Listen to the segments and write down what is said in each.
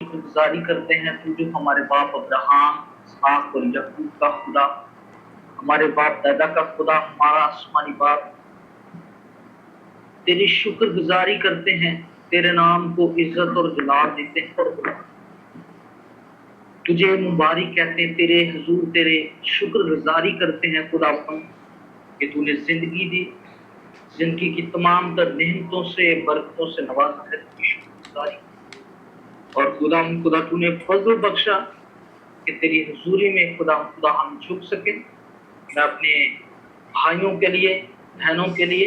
گزاری کرتے ہیں تو جو ہمارے باپ ابراہیم، اسحاق اور یعقوب کا خدا، ہمارے باپ دادا کا خدا، ہمارا آسمانی باپ، تیری شکر گزاری کرتے ہیں، تیرے نام کو عزت اور جلال دیتے ہیں، تجھے مبارک کہتے ہیں، تیرے حضور تیرے شکر گزاری کرتے ہیں خدا کہ تو نے زندگی دی، زندگی کی تمام تر نعمتوں سے برکتوں سے نوازا ہے، تیری شکر گزاری اور خدا تو نے فضل بخشا کہ تیری حضوری میں خدا ہم جھک سکیں۔ میں اپنے بھائیوں کے لیے، بہنوں کے لیے،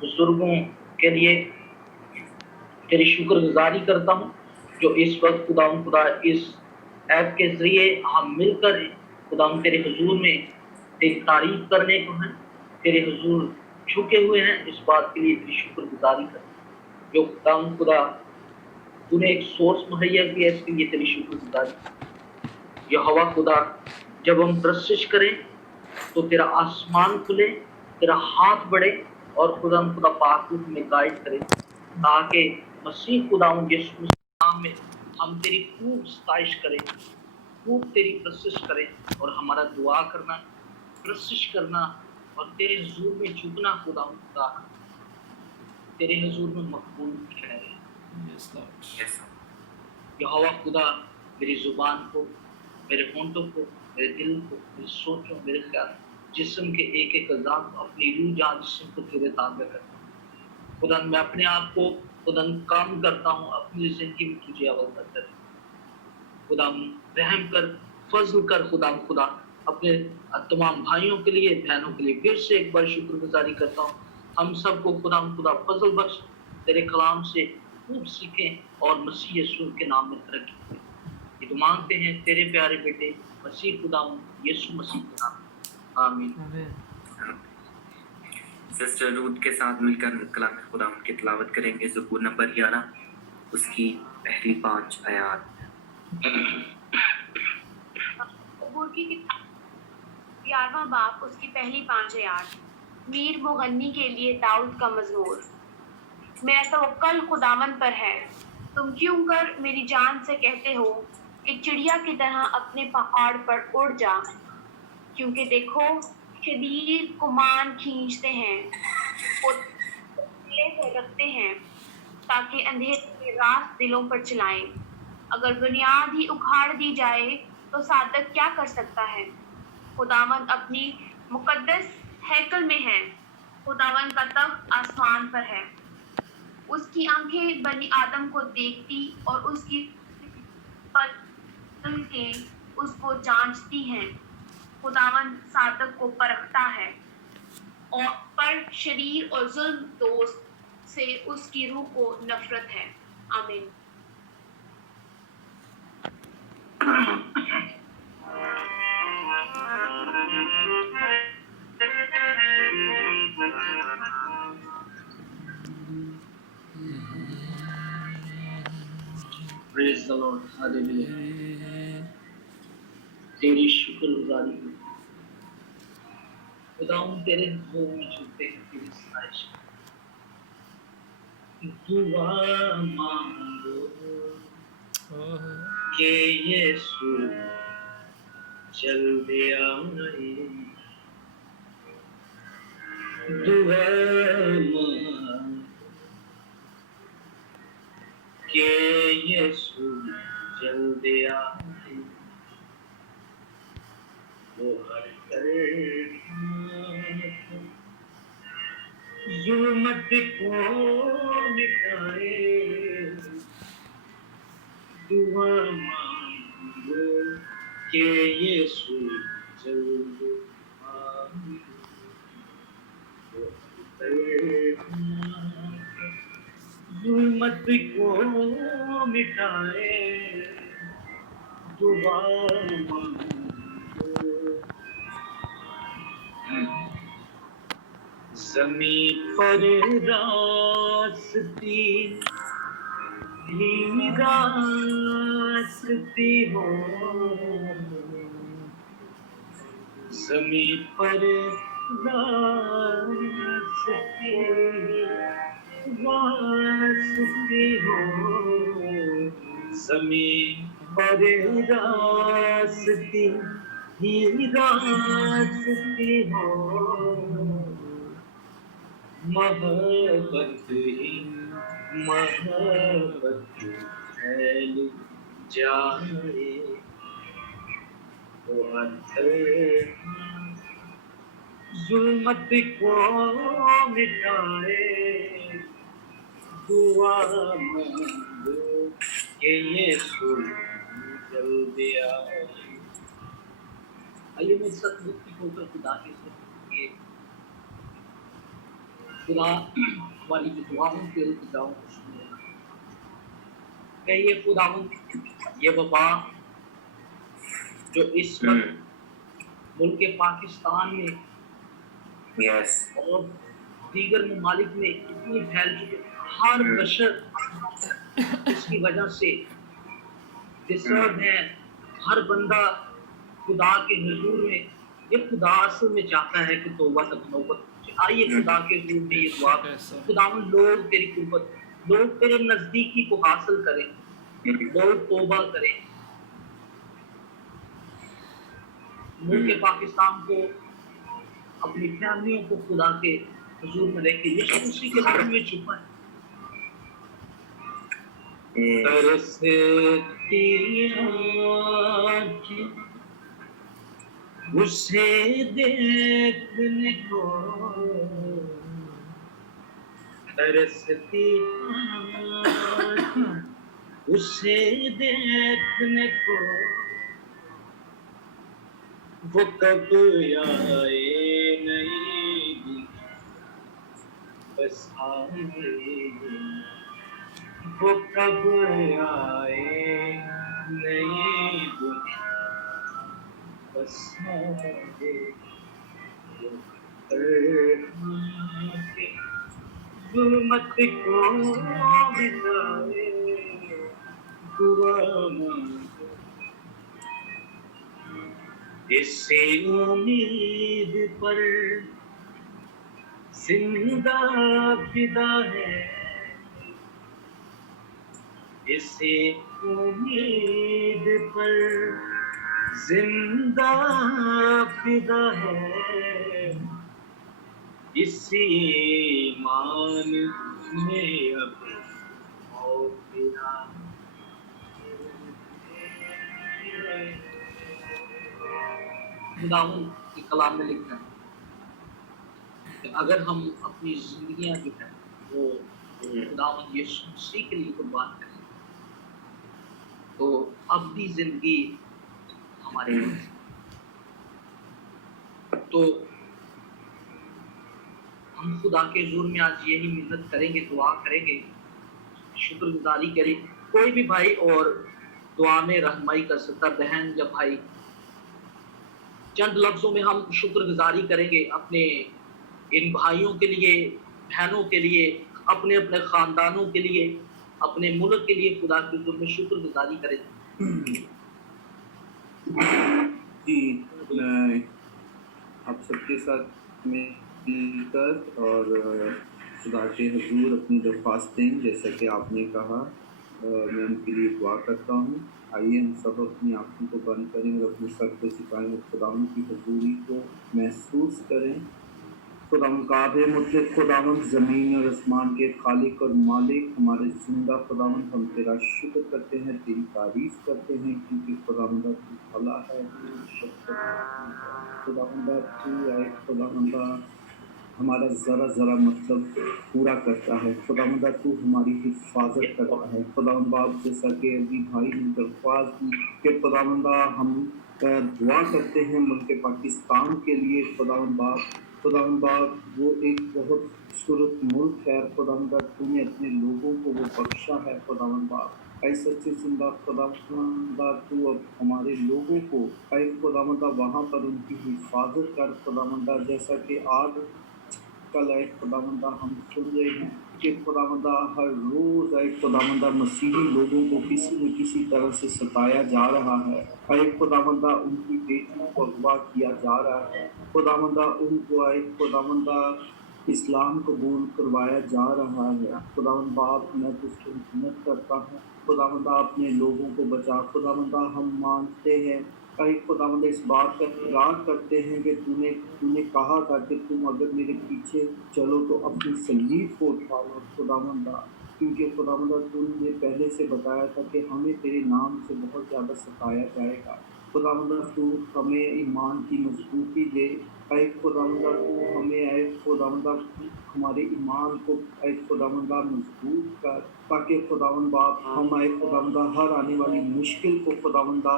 بزرگوں کے لیے تیری شکر گزاری کرتا ہوں جو اس وقت خدا اس ایپ کے ذریعے ہم مل کر خدا تیرے حضور میں تیری تعریف کرنے کو ہیں، تیرے حضور جھکے ہوئے ہیں، اس بات کے لیے تیری شکر گزاری کریں جو خدا تو نے ایک سورس مہیا کیا، اس کے لیے تیری شکر گزاری۔ یہوہ خدا جب ہم پرستش کریں تو تیرا آسمان کھلے، تیرا ہاتھ بڑھے اور خدا پاک ہمیں گائیڈ کرے تاکہ مسیح خدا یسوع مسیح میں ہم تیری خوب ستائش کریں، خوب تیری پرستش کریں اور ہمارا دعا کرنا، پرستش کرنا اور تیرے حضور میں جھکنا خدا تیرے حضور میں مقبول ٹھہرے۔ یہوہ خدا میری زبان کو، میرے ہونٹوں کو، میرے دل کو، میری سوچوں، میرے خیال، جسم کے ایک ایک اعضاء کو، اپنی روح جان جسم کو تیرے تابع کرتا ہوں۔ خدا میں اپنے آپ کو خدا کام کرتا ہوں، اپنی زندگی میں تجھے اول کرتا رہے۔ خدا رحم کر، فضل کر خدا اپنے تمام بھائیوں کے لیے، بہنوں کے لیے پھر سے ایک بار شکر گزاری کرتا ہوں۔ ہم سب کو خدا فضل بخش، تیرے کلام سے خوب سیکھیں اور مسیح یسوع کے نام میں ترقی کریں۔ یہ تو مانگتے ہیں تیرے پیارے بیٹے مسیح خدا یسوع مسیح کے نام میں، آمین۔ سسٹر رود کے ساتھ مل کر کلام خدا کی تلاوت کریں گے، زبور نمبر 11 اس کی پہلی 5 آیات۔ زبور کی 11واں باب اس کی پہلی 5 آیات۔ میر مغنی کے لیے داؤد کا مزمور۔ میرا توکل خداوند پر ہے، تم کیوں کر میری جان سے کہتے ہو کہ چڑیا کی طرح اپنے پہاڑ پر اڑ جا، کیونکہ دیکھو شدید کمان کھینچتے ہیں، رکھتے ہیں تاکہ اندھیرے کے راست دلوں پر چلائیں۔ اگر بنیاد ہی اکھاڑ دی جائے تو صادق کیا کر سکتا ہے؟ خداوند اپنی مقدس ہیکل میں ہے، خداوند کا تخت آسمان پر ہے۔ اس کی آنکھیں بنی آدم کو دیکھتی اور اس کی پلکیں اس کو جانچتی ہیں۔ خداوند صادق کو پرکھتا ہے اور پر شریر اور ظلم دوست سے اس کی روح کو نفرت ہے۔ آمین۔ Praise the Lord. Hallelujah. تیری شکر گزاری خدا تیرے حضور میں جھکتے ہیں، تیری ستائش دعا مانگو کہ یسوع جلدی آئے، دعا مانگ کہ یسوع جلد آئے، وہ ہر ظلمت کو مٹائے، دعا مانگو کہ یسوع جلد آئے، وہ ظلمت کو مٹائے، دعا مانگو۔ زمین پر راستی راستی ہو، زمین پر راستی راستی ہو، زمین پر راستی راستی ہو، محبت ہی محبت پھیل جائے، وہ ظلمت کو مٹائے، دعا مانگو کہ یسوع جلد آئے۔ آئیے میں سچ مچ ہو کر خدا کے سامنے خدا ہماری جو دعاؤں کے التجاؤں کو سنے، کہیے خداوند یہ وبا جو اس وقت ملک پاکستان میں اور دیگر ممالک میں اتنی پھیل چکی، ہر بشر اس کی وجہ سے ڈسٹرب ہے، ہر بندہ خدا کے حضور میں، یہ خدا اصل میں چاہتا ہے کہ توبہ تک نوبت پہنچے۔ آئیے خدا کے حضور میں یہ دعا، خداوند لوگ تیری قربت، لوگ تیرے نزدیکی کو حاصل کریں، لوگ توبہ کریں، ملک پاکستان کو، اپنی فیملیوں کو خدا کے حضور میں رہ کے یسوع مسیح کے نام میں چھپائیں۔ ترستی آنکھیں اسے دیکھنے کو، ترستی آنکھیں اسے دیکھنے کو، وہ کب آئے نہیں بس آئے، وہ کب آئے نہیں بس آئے، ظلمت کو مٹائے، دعا مانگو۔ اسی امید پر زندہ فدا ہے، اسی امید پر زندہ فدا ہے، اسی ایمان میں اب اور فدا۔ خداوند کے کلام میں لکھا ہے کہ اگر ہم اپنی زندگیاں جو ہے وہ خداوند یسوع مسیح کے لیے قربان کریں تو ابدی زندگی ہمارے پاس ہے۔ تو ہم خدا کے حضور میں آج یہی محنت کریں گے، دعا کریں گے، شکر گزاری کریں۔ کوئی بھی بھائی اور دعا میں رہنمائی کر سکتا، بہن یا بھائی، چند لفظوں میں ہم شکر گزاری کریں گے اپنے ان بھائیوں کے لیے، بہنوں کے لیے، اپنے اپنے خاندانوں کے لیے، اپنے ملک کے لیے خدا کے حضور میں شکر گزاری کریں۔ جی میں آپ سب کے ساتھ مل کر اور خدا کے حضور اپنی درخواستیں جیسا کہ آپ نے کہا میں ان کے لیے دعا کرتا ہوں۔ آئیے ہم سب اپنی آنکھوں کو بند کریں اور اپنے سر کو جھکائیں اور خداوند کی حضوری کو محسوس کریں खुदावंद काब है मुतलक खुदावंद ज़मीन और आसमान के खालिक और मालिक हमारे जिंदा खुदावंद, हम तेरा शुक्र करते हैं, तेरी तारीफ करते हैं, क्योंकि खुदावंद तू भला है, तू शफकत है। खुदावंद तू है खुदावंद, हमारा ज़रा ज़रा मतलब पूरा करता है। खुदावंद तू हमारी हिफाजत करता है। खुदावंद बाप, जैसा कि अभी भाई ने दरख्वास्त की कि खुदावंद हम दुआ करते हैं मुल्क पाकिस्तान के लिए। खुदावंद बाप वो एक बहुत खूबसूरत मुल्क है। खुदावंद तूने अपने लोगों को वो बख्शा है। खुदावंद बाप ऐ सच्चे जिंदा खुदावंद, तू अब हमारे लोगों को ऐ खुदावंद वहाँ पर उनकी हिफाजत कर। खुदावंद जैसा कि आज कल ऐ खुदावंदा हम सुन रहे हैं कि खुदावंदा हर रोज़ ऐ खुदावंदा मसीही लोगों को किसी न किसी तरह से सताया जा रहा है। ऐ खुदावंदा उनकी बेटियों को अगवा किया जा रहा है। खुदावंदा उनको ऐ खुदावंदा इस्लाम कबूल करवाया जा रहा है। खुदावंद बाप, मैं तुझको मिन्नत करता हूँ खुदावंदा अपने लोगों को बचा। खुदावंदा हम मानते हैं ऐ खुदावंद, इस बात का इकरार करते हैं कि तूने कहा था कि तुम अगर मेरे पीछे चलो तो अपनी सलीब को उठा लो। खुदावंदा क्योंकि खुदावंदा तूने पहले से बताया था कि हमें तेरे नाम से बहुत ज़्यादा सताया जाएगा। खुदावंदा तू हमें ईमान की मजबूती दे। ऐ खुदावंदा तू हमें ऐ खुदावंदा हमारे ईमान को ऐ खुदावंदा मजबूत कर, ताकि खुदावंद बाप हम ऐ खुदावंदा हर आने वाली मुश्किल को खुदावंदा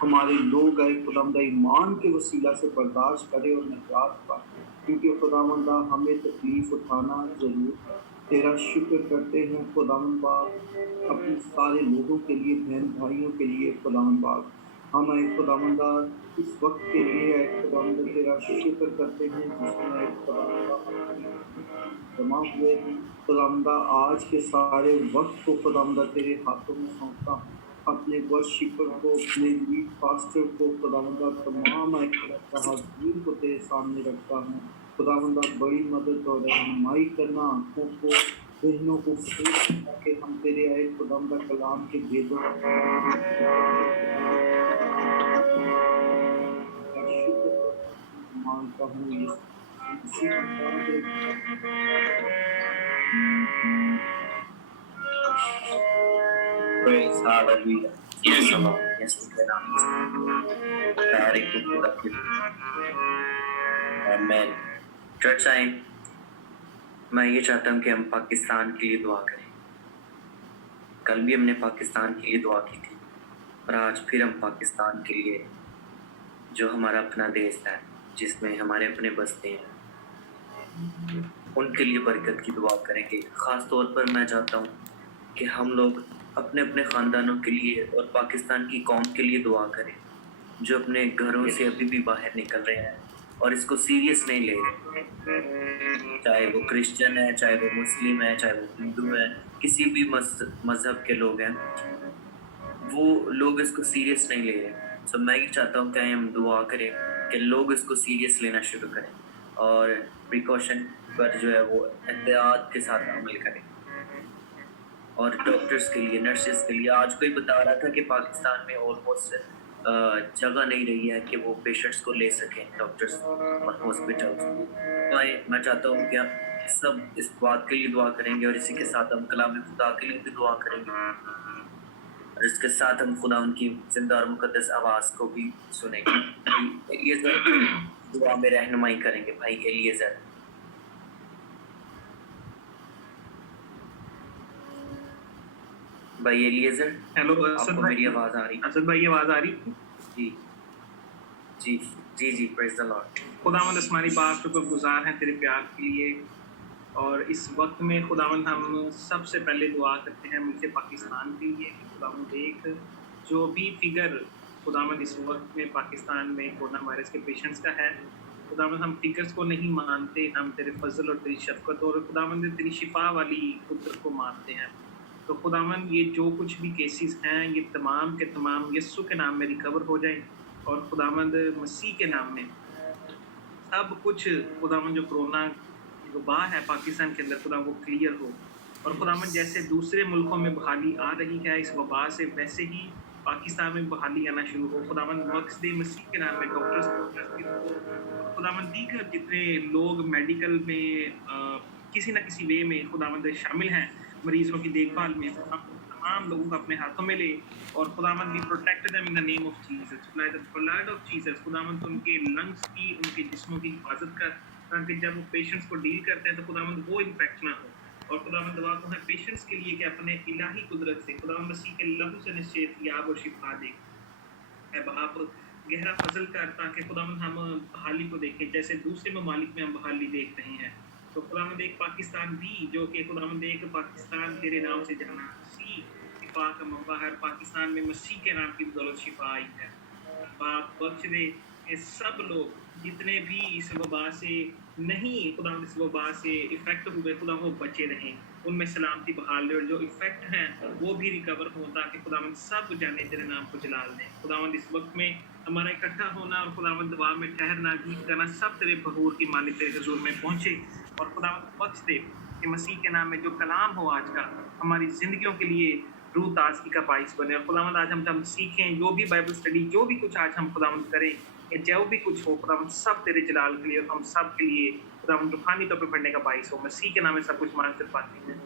हमारे लोग ऐ खुदावंदा ईमान के वसीला से बर्दाश्त करें और निजात पाएं, क्योंकि खुदावंदा हमें तकलीफ़ उठाना ज़रूर है। तेरा शुक्र करते हैं खुदावंद बाप अपने सारे लोगों के लिए, बहन भाइयों के लिए। खुदावंद बाप हम ऐ खुदावंदा इस वक्त के लिए ऐ खुदावंदा तेरा शुक्र करते हैं जिसमें ऐ खुदावंदा जमा हुए हैं। खुदावंदा आज के सारे वक्त को खुदावंदा तेरे हाथों में सौंपता हूँ। अपने वर्शिपर को, अपने लीड पास्टर को खुदावंदा तमाम ऐ हाज़रीन को तेरे सामने रखता हूँ। खुदावंदा बड़ी मदद और रहनुमाई करना, आँखों को बहनों को खोल, ताकि हम तेरे ऐ खुदावंदा कलाम के भेदों मानता हूँ। Praise hallelujah. Yes, Lord. Yes, Very good. Amen. Church आए, मैं ये चाहता हूँ कि हम पाकिस्तान के लिए दुआ करें। कल भी हमने पाकिस्तान के लिए दुआ की थी और आज फिर हम पाकिस्तान के लिए, जो हमारा अपना देश है जिसमें हमारे अपने बसते हैं, उनके लिए बरकत की दुआ करेंगे। ख़ास तौर पर मैं चाहता हूँ कि हम लोग अपने अपने ख़ानदानों के लिए और पाकिस्तान की कौम के लिए दुआ करें, जो अपने घरों से अभी भी बाहर निकल रहे हैं और इसको सीरियस नहीं ले रहे। चाहे वो क्रिश्चियन है, चाहे वो मुस्लिम है, चाहे वो हिंदू है, किसी भी मज़हब के लोग हैं, वो लोग इसको सीरियस नहीं ले रहे। तो मैं ये चाहता हूँ कि हम दुआ करें कि लोग इसको सीरियस लेना शुरू करें और प्रिकॉशन पर जो है वो एहतियात के साथ अमल करें। और डॉक्टर्स के लिए, नर्सेस के लिए, आज कोई बता रहा था कि पाकिस्तान में ऑलमोस्ट जगह नहीं रही है कि वो पेशेंट्स को ले सकें डॉक्टर्स और हॉस्पिटल्स। तो मैं चाहता हूँ कि हम सब इस बात के लिए दुआ करेंगे और इसी के साथ हम कलाम खुदा के लिए भी दुआ करेंगे और इसके साथ हम खुदा उनकी जिंदा और मुकद्दस आवाज़ को भी सुनेंगे। ये दुआ में रहनुमाई करेंगे भाई एलिएज़र। भाई एलिएज़र, हेलो आपको मेरी आवाज़ आ रही? असद भाई आवाज़ आ रही? जी जी जी जी। Praise the Lord. खुदावंद आसमानी पाक शुक्रगुज़ार हैं तेरे प्यार के लिए, और इस वक्त में खुदावंद हम सबसे पहले दुआ करते हैं मुल्क पाकिस्तान के लिए। खुदावंद एक जो भी फिगर खुदावंद इस वक्त में पाकिस्तान में कोरोना वायरस के पेशेंट्स का है, खुदावंद हम फिगर्स को नहीं मानते, हम तेरे फजल और तेरी शफकत और खुदावंद तेरी शिफा वाली कुदरत को मानते हैं। तो खुदावंद ये जो कुछ भी केसेस हैं, ये तमाम के तमाम यस्सु के नाम में रिकवर हो जाए, और खुदावंद मसीह के नाम में सब कुछ खुदावंद जो कोरोना वबा है पाकिस्तान के अंदर खुदा वो क्लियर हो। और खुदावंद जैसे दूसरे मुल्कों में बहाली आ रही है इस वबा से, वैसे ही पाकिस्तान में बहाली आना शुरू हो। खुदावंद मकसद मसीह के नाम में डॉक्टर्स की हो, खुदावंद दीगर जितने लोग मेडिकल में किसी न किसी वे में खुदावंद शामिल हैं मरीजों की देखभाल में, तमाम लोगों को अपने हाथों में ले और खुदावंद भी protect them in the name of Jesus, by the blood of Jesus. खुदावंद उनके लंग्स की, उनके जिस्मों की हिफाजत कर, ताकि जब वो पेशेंट्स को डील करते हैं तो खुदावंद वो इन्फेक्ट ना हो। और खुदावंद दुआ को है पेशेंट्स के लिए कि अपने इलाही कुदरत से खुदावंद मसीह के लहू से निश्चित याब और शिफा दे। ऐ बाप गहरा फजल कर, ताकि खुदावंद हम बहाली को देखें जैसे दूसरे ममालिक में हम बहाली देख रहे हैं। तो खुदावंद एक पाकिस्तान भी जो कि खुदावंद एक पाकिस्तान तेरे नाम से जाना, मसीह शिफा का मंबा है, पाकिस्तान में मसीह के नाम की बदौलत शिफा आई है। बाप बख्श दे ये सब लोग जितने भी इस वबा से नहीं खुदा इस वबा से इफेक्ट हुए, खुदा वो बचे रहें, उनमें सलामती बहाल दे, और जो इफेक्ट हैं वो भी रिकवर हो, ताकि खुदावंद सब जाने तेरे नाम को जलाल दें। खुदावंद इस वक्त में हमारा इकट्ठा होना और खुदावंद दुआ में ठहरना, गीत करना, सब तेरे बहूर की मालिक तेरे हुजूर में पहुंचे। और खुदावंद बख्श दे कि मसीह के नाम में जो कलाम हो आज का हमारी जिंदगियों के लिए रूह ताजगी का बाइस बने। और खुदावंद आज हम सीखें, जो भी बाइबल स्टडी, जो भी कुछ आज हम खुदावंद करें, जो भी कुछ हो खुदावंद सब तेरे जलाल के लिए और हम सब के लिए खुदावंद रूहानी तौर पे बढ़ने का बाइस हो। मसीह के नाम में सब कुछ मांगते पाते हैं।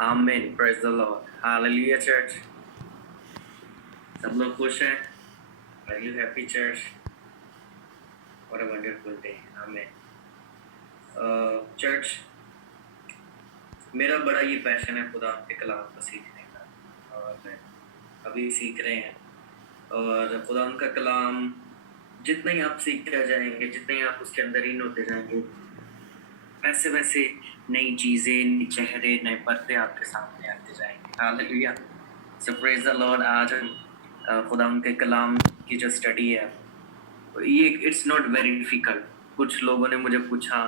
Amen. Praise the Lord. Hallelujah, church. सब लोग खुश हैं? Are you happy, church? What a wonderful day. Amen. Church, मेरा बड़ा ये पैशन है खुदा के कलाम को सीखने का, और अभी सीख रहे हैं। और खुदा का कलाम जितना ही आप सीखते जाएंगे, जितने ही आप उसके अंदर इन होते जाएंगे, वैसे वैसे नई चीज़ें, नए चेहरे, नए पर्दे आपके सामने आते जाएंगे। Hallelujah. So praise the Lord. आज हम खुदा के कलाम की जो स्टडी है ये इट्स नॉट वेरी डिफ़िकल्ट। कुछ लोगों ने मुझे पूछा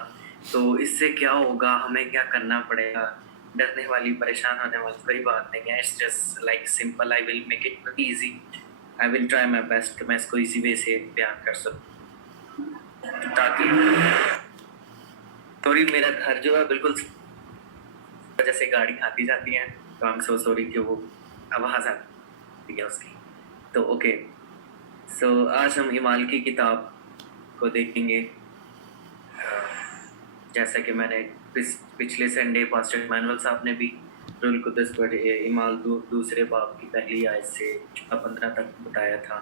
तो इससे क्या होगा, हमें क्या करना पड़ेगा, डरने वाली, परेशान होने वाली कोई बात नहीं है। It's just like simple. I will make it easy. I will try my best कि मैं इसको इसी वे से बयान कर सकूँ, ताकि सॉरी मेरा घर जो है बिल्कुल जैसे गाड़ी आती जाती है, तो आई एम सो सॉरी कि वो आवाज़ आती है उसकी। तो ओके, सो आज हम इमाल की किताब को देखेंगे। जैसा कि मैंने पिछले संडे पास्टर मैनुअल साहब ने भी रुल कुदस पर इमाल दूसरे बाब की पहली आयत से 15 तक बताया था,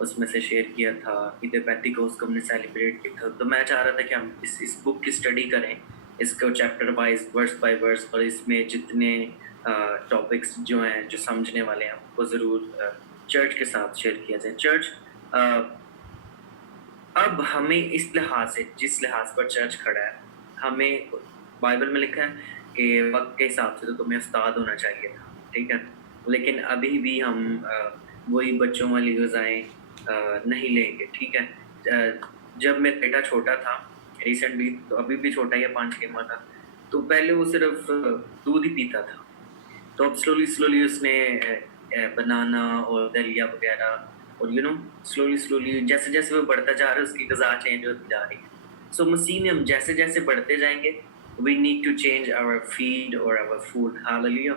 उसमें से शेयर किया था। ईद पेंटिकोस्ट को हमने सेलिब्रेट किया था। तो मैं चाह रहा था कि हम इस बुक की स्टडी करें, इसको chapter wise, verse by verse, और इसमें जितने टॉपिक्स जो हैं, जो समझने वाले हैं, वो ज़रूर चर्च के साथ शेयर किया जाए। चर्च अब हमें इस लिहाज से, जिस लिहाज पर चर्च खड़ा है, हमें बाइबल में लिखा है कि वक्त के हिसाब से तो तुम्हें उस्ताद होना चाहिए था, ठीक है, लेकिन अभी भी हम वही बच्चों वाली ग़िज़ाएँ नहीं लेंगे, ठीक है। जब मेरा बेटा छोटा था रिसेंटली, तो अभी भी छोटा ही है, 5-6 माह का, तो पहले वो सिर्फ दूध ही पीता था। तो अब स्लोली उसने बनाना और दलिया वगैरह, और स्लोली जैसे जैसे वो बढ़ता जा रहा है, उसकी ग़िज़ा चेंज होती जा रही है। सो मसीह में हम जैसे जैसे बढ़ते जाएंगे, we need to change our feed or our food. Hallelujah.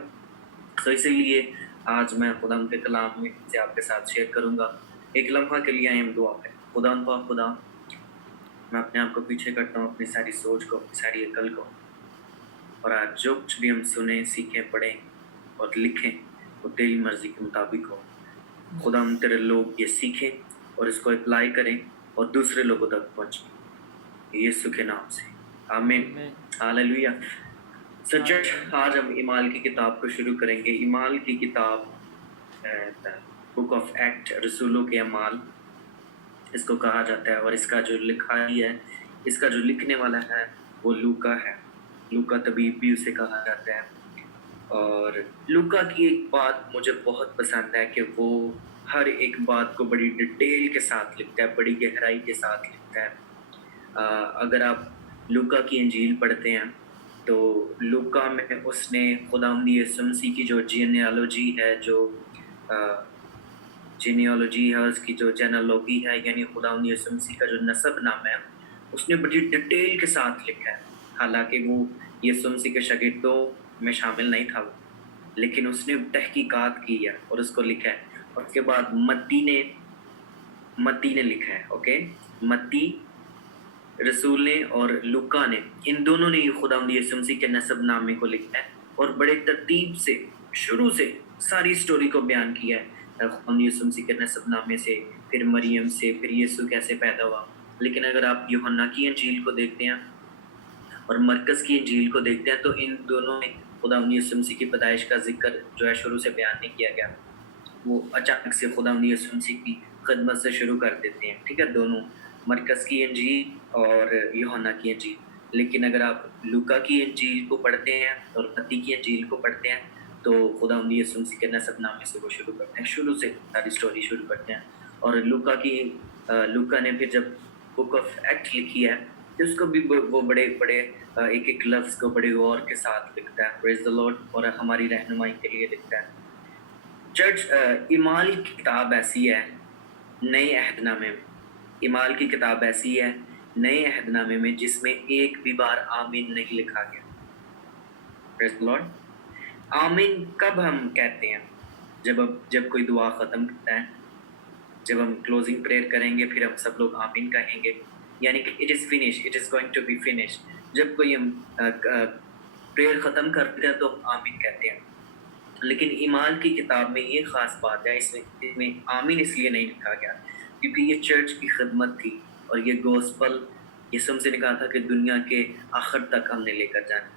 So इसीलिए आज मैं खुदा के कलाम में से आपके साथ शेयर करूँगा। एक लम्हा के लिए हम दुआ करें। खुदा मैं अपने आप को पीछे करता हूँ, अपनी सारी सोच को, अपनी सारी अकल को, और आज जो कुछ भी हम सुने, सीखें, पढ़ें और लिखें, वो तेरी मर्ज़ी के मुताबिक हो। खुदा हम तेरे लोग ये सीखें और इसको अप्लाई करें और दूसरे लोगों तक पहुँचें, यीशु के नाम से, आमीन। हालेलुया। सो चर्च, आज हम इमाल की किताब को शुरू करेंगे। इमाल की किताब, बुक ऑफ एक्ट, रसूलों के अमाल इसको कहा जाता है, और इसका जो लिखाई है, इसका जो लिखने वाला है वो लूका है। लूका तबीब भी उसे कहा जाता है। और लूका की एक बात मुझे बहुत पसंद है कि वो हर एक बात को बड़ी डिटेल के साथ लिखता है, बड़ी गहराई के साथ लिखता है। अगर आप लूका की इंजील पढ़ते हैं तो लूका में उसने खुदावंद यीशु मसीह की जो जीनियोलॉजी है, जीनियोलॉजी है, उसकी जो जेनेलॉजी है, यानी खुदावंद यीशु मसीह का जो नसब नाम है, उसने बड़ी डिटेल के साथ लिखा है। हालांकि वो यीशु मसीह के शागिर्दों में शामिल नहीं था, لیکن اس نے تحقیقات کی ہے اور اس کو لکھا ہے. اور اس کے بعد متی نے لکھا ہے. اوکے, متی رسول نے اور لوکا نے, ان دونوں نے خداوند یسوع مسیح کے نسب نامے کو لکھا ہے اور بڑے ترتیب سے شروع سے ساری سٹوری کو بیان کیا ہے. خداوند یسوع مسیح کے نسب نامے سے, پھر مریم سے, پھر یسوع کیسے پیدا ہوا. لیکن اگر آپ یوحنا کی انجیل کو دیکھتے ہیں اور مرکز کی انجیل کو دیکھتے ہیں تو ان دونوں میں خداوند یسوع مسیح کی پیدائش کا ذکر جو ہے شروع سے بیان نہیں کیا گیا. وہ اچانک سے خداوند یسوع مسیح کی خدمت سے شروع کر دیتے ہیں. ٹھیک ہے, دونوں, مرکز کی انجیل اور یوحنا کی انجیل. لیکن اگر آپ لوکا کی انجیل کو پڑھتے ہیں اور متی کی انجیل کو پڑھتے ہیں تو خداوند یسوع مسیح کے نسب نامے سے وہ شروع کرتے ہیں, شروع سے ساری سٹوری شروع کرتے ہیں. اور لوکا نے پھر جب بک آف ایکٹ لکھی ہے تو اس کو بھی وہ بڑے ایک ایک لفظ کو بڑے غور کے ساتھ لکھتا ہے. پریز دی لارڈ. اور ہماری رہنمائی کے لیے لکھتا ہے. چرچ, ایمال کی کتاب ایسی ہے نئے عہد نامے میں, ایمال کی کتاب ایسی ہے نئے عہد نامے میں جس میں ایک بھی بار آمین نہیں لکھا گیا. پریز دی لارڈ. آمین کب ہم کہتے ہیں؟ جب کوئی دعا ختم کرتا ہے, جب ہم کلوزنگ پریئر کریں گے پھر ہم سب لوگ آمین کہیں گے, یعنی کہ it is finish, it is going to be finish. جب کوئی ہم پریئر ختم کرتے ہیں تو ہم آمین کہتے ہیں. لیکن ایمال کی کتاب میں یہ خاص بات ہے, اس میں آمین اس لیے نہیں لکھا گیا کیونکہ یہ چرچ کی خدمت تھی اور یہ گوسپل یسوع سے نے کہا تھا کہ دنیا کے آخر تک ہم نے لے کر جانا,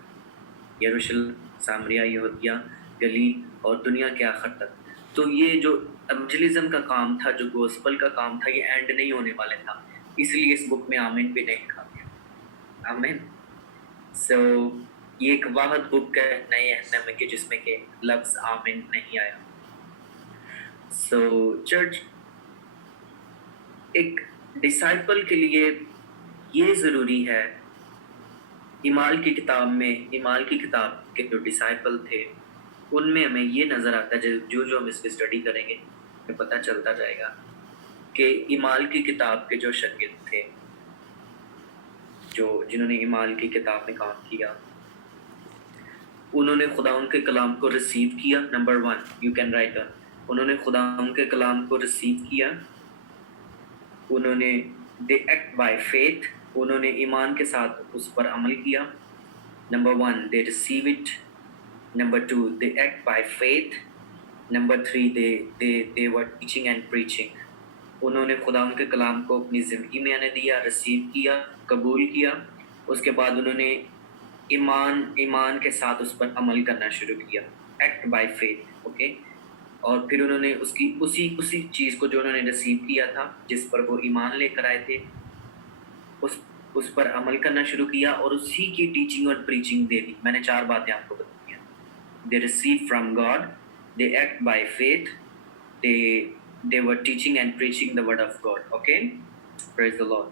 یروشلم, سامریہ, یہودیہ, گلیل اور دنیا کے آخر تک. تو یہ جو ایونجلزم کا کام تھا, جو گوسپل کا کام تھا, یہ اینڈ نہیں ہونے والے تھا, اس لیے اس بک میں آمین بھی نہیں لکھا گیا. آمین. سو یہ ایک واحد بک ہے نئے عہد نامے کی جس میں کہ لفظ آمین نہیں آیا. سو چرچ, ایک ڈسائپل کے لیے یہ ضروری ہے, ایمال کی کتاب کے جو ڈسائپل تھے ان میں ہمیں یہ نظر آتا ہے, جو ہم اس کی اسٹڈی کریں گے ہمیں پتہ چلتا جائے گا کہ ایمال کی کتاب کے جو شاگرد تھے, جنہوں نے ایمال کی کتاب میں کام کیا, انہوں نے خداوند کے کلام کو ریسیو کیا. Number 1, you can write down. انہوں نے خداوند کے کلام کو ریسیو کیا, انہوں نے دے ایکٹ بائی فیتھ, انہوں نے ایمان کے ساتھ اس پر عمل کیا. Number 1, they receive it. Number 2, they act by faith. Number 3, they were teaching and preaching. انہوں نے خداوند کے کلام کو اپنی زندگی میں آنے دیا, ریسیو کیا, قبول کیا. اس کے بعد انہوں نے ایمان کے ساتھ اس پر عمل کرنا شروع کیا, ایکٹ بائی فیتھ. اوکے, اور پھر انہوں نے اسی چیز کو جو انہوں نے ریسیو کیا تھا, جس پر وہ ایمان لے کر آئے تھے, اس پر عمل کرنا شروع کیا اور اسی کی ٹیچنگ اور پریچنگ دے دی. میں نے 4 باتیں آپ کو بتائی ہیں. They receive from God, they act by faith, they were teaching and preaching the word of God. Okay, praise the Lord.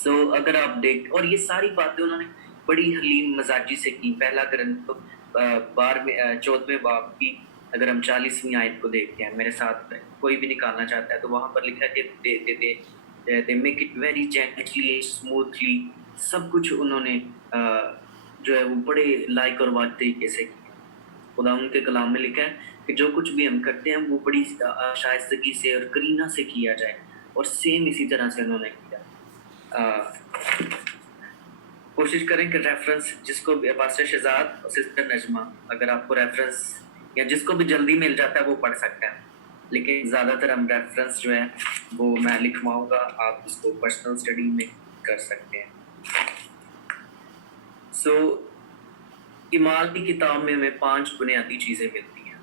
So اگر آپ دیکھ, اور یہ ساری باتیں انہوں نے بڑی حلیم مزاجی سے کی. پہلا کرنتو 14ویں باب کی اگر ہم 40ویں آیت کو دیکھتے ہیں, میرے ساتھ کوئی بھی نکالنا چاہتا ہے, تو وہاں پر لکھا ہے کہ they make it very gently, smoothly. سب کچھ انہوں نے جو ہے وہ بڑے لائق اور واضح طریقے سے کیا. خدا ان کے کلام میں لکھا ہے کہ جو کچھ بھی ہم کرتے ہیں وہ بڑی شائستگی سے اور کرینہ سے کیا جائے, اور سیم اسی طرح سے انہوں نے کیا. کوشش کریں کہ ریفرنس, جس کو پاسٹر شہزاد اور سسٹر نجمہ, اگر آپ کو ریفرنس یا جس کو بھی جلدی مل جاتا ہے وہ پڑھ سکتا ہے, لیکن زیادہ تر ہم ریفرنس جو ہے وہ میں لکھواؤں گا, آپ اس کو پرسنل اسٹڈی میں کر سکتے ہیں. سو ایمال کی کتاب میں ہمیں 5 بنیادی چیزیں ملتی ہیں.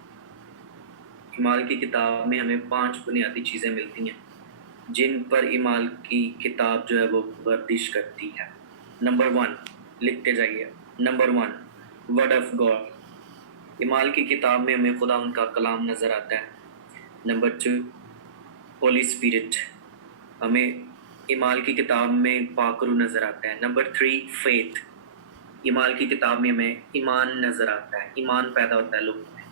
ایمال کی کتاب میں ہمیں 5 بنیادی چیزیں ملتی ہیں جن پر ایمال کی کتاب جو ہے وہ گردش کرتی ہے. نمبر 1, لکھتے جائیے. Number 1, word of God. ایمال کی کتاب میں ہمیں خدا ان کا کلام نظر آتا ہے. Number 2, holy spirit. ہمیں ایمال کی کتاب میں پاک روح نظر آتا ہے. Number 3, faith. ایمال کی کتاب میں ہمیں ایمان نظر آتا ہے, ایمان پیدا ہوتا ہے لوگوں میں.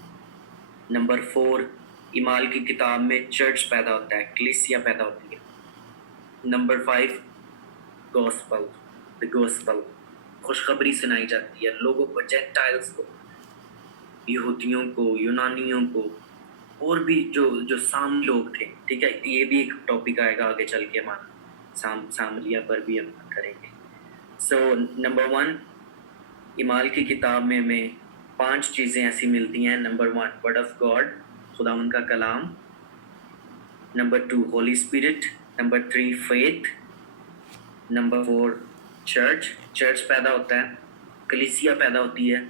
نمبر 4, ایمال کی کتاب میں چرچ پیدا ہوتا ہے, کلیسیا پیدا ہوتی ہے. Number 5, gospel. دی گوسپل, خوشخبری سنائی جاتی ہے لوگوں کو, جینٹائلز کو. یہودیوں کو, یونانیوں کو, اور بھی جو سام لوگ تھے. ٹھیک ہے, یہ بھی ایک ٹاپک آئے گا آگے چل کے, ہمارا سامریہ پر بھی ہم کریں گے. سو نمبر 1, اعمال کی کتاب میں ہمیں 5 چیزیں ایسی ملتی ہیں. نمبر 1, ورڈ آف گاڈ, خداوند کا کلام. Number 2, holy spirit. Number 3, faith. Number 4, church پیدا ہوتا ہے, کلیسیا پیدا ہوتی ہے.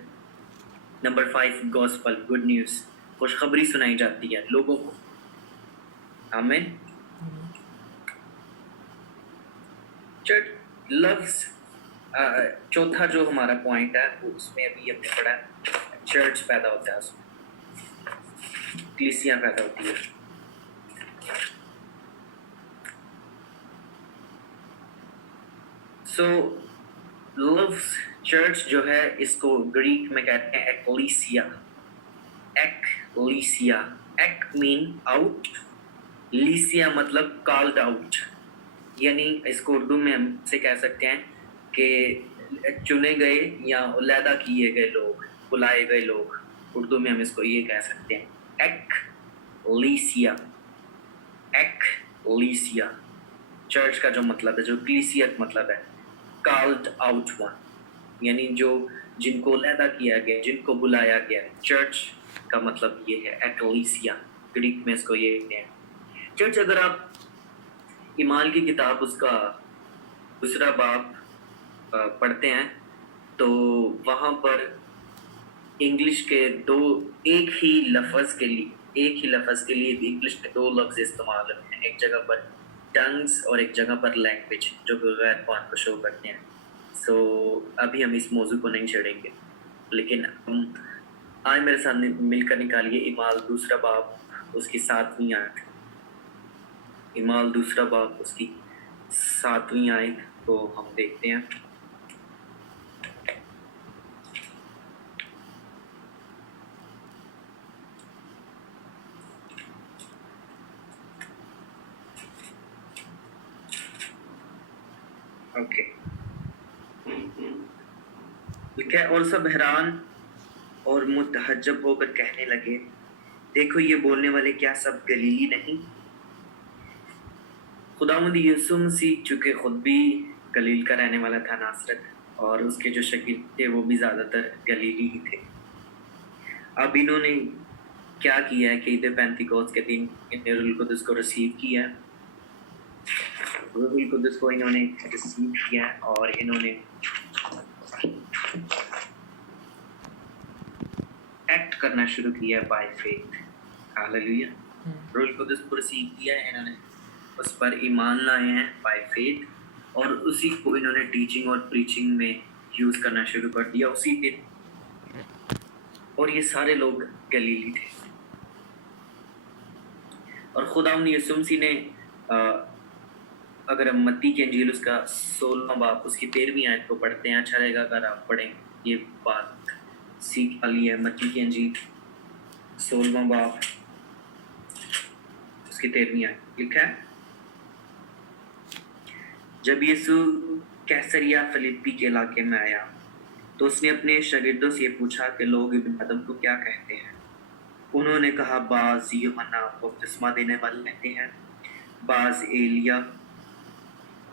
نمبر 5, گوسپل, گڈ نیوز, خوشخبری سنائی جاتی ہے لوگوں کو. آمین. چرچ لفظ, چوتھا جو ہمارا پوائنٹ ہے وہ اس میں ابھی ہم نے پڑھا ہے, چرچ پیدا ہوتا ہے, اس میں کلیسیا پیدا ہوتی ہے. سو لفظ چرچ جو ہے اس کو گریک میں کہتے ہیں ایکلیسیا. ایکلیسیا, ایک مین آؤٹ, لیسیا مطلب کالڈ آؤٹ. یعنی اس کو اردو میں ہم سے کہہ سکتے ہیں کہ چنے گئے یا علیحدہ کیے گئے لوگ, بلائے گئے لوگ. اردو میں ہم اس کو یہ کہہ سکتے ہیں, ایکلیسیا. ایکلیسیا چرچ کا جو مطلب ہے, جو کلیسیا کا مطلب ہے, کالڈ آؤٹ ون, یعنی جن کو علیحدہ کیا گیا, جن کو بلایا گیا. چرچ کا مطلب یہ ہے ایکلیسیا, گریک میں اس کو یہ کہتے ہیں. چرچ اگر آپ اعمال کی کتاب اس کا 2 باب پڑھتے ہیں تو وہاں پر انگلش کے ایک ہی لفظ کے لیے انگلش کے 2 لفظ استعمال ہوتے ہیں. ایک جگہ پر ٹنگز اور ایک جگہ پر لینگویج, جو غیر قوم کو شو کرتے ہیں. سو ابھی ہم اس موضوع کو نہیں چھیڑیں گے, لیکن ہم آئے میرے سامنے مل کر نکالیے اعمال 2 باب اس کی 7ویں آیت. اعمال 2 باب اس کی 7ویں آیت کو ہم دیکھتے ہیں. اوکے, لکھا ہے, اور سب حیران اور متحجب ہو کر کہنے لگے, دیکھو یہ بولنے والے کیا سب گلیلی نہیں؟ خداوند یسوع مسیح چونکہ خود بھی گلیل کا رہنے والا تھا, ناصرت, اور اس کے جو شاگرد تھے وہ بھی زیادہ تر گلیلی ہی تھے. اب انہوں نے کیا کیا ہے کہ عید پینتیکوست کے دن روح القدس کو ریسیو کیا. روح القدس کو انہوں نے ریسیو کیا اور انہوں نے ایکٹ کرنا شروع کیا بائی فیتھ. ہاللیلویا. روح القدس کو ریسیو کیا ہے انہوں نے, اس پر ایمان لائے ہیں بائی فیتھ, اور اسی کو انہوں نے ٹیچنگ اور پریچنگ میں یوز کرنا شروع کر دیا اسی دن. اور یہ سارے لوگ گلیلی تھے. اور خداوند یسوع مسیح نے اگر ہم متی کی انجیل اس کا 16واں باب اس کی 13ویں آیت کو پڑھتے ہیں, اچھا رہے گا اگر آپ پڑھیں, یہ بات سیکھ والی ہے. متی کی انجیل 16واں باب اس کی 13ویں آیت لکھا ہے, جب یسوع کیسریا فلیپی کے علاقے میں آیا تو اس نے اپنے شاگردوں سے یہ پوچھا کہ لوگ ابن آدم کو کیا کہتے ہیں. انہوں نے کہا, بعض یوحنا بپتسمہ دینے والے کہتے ہیں, بعض ایلیا,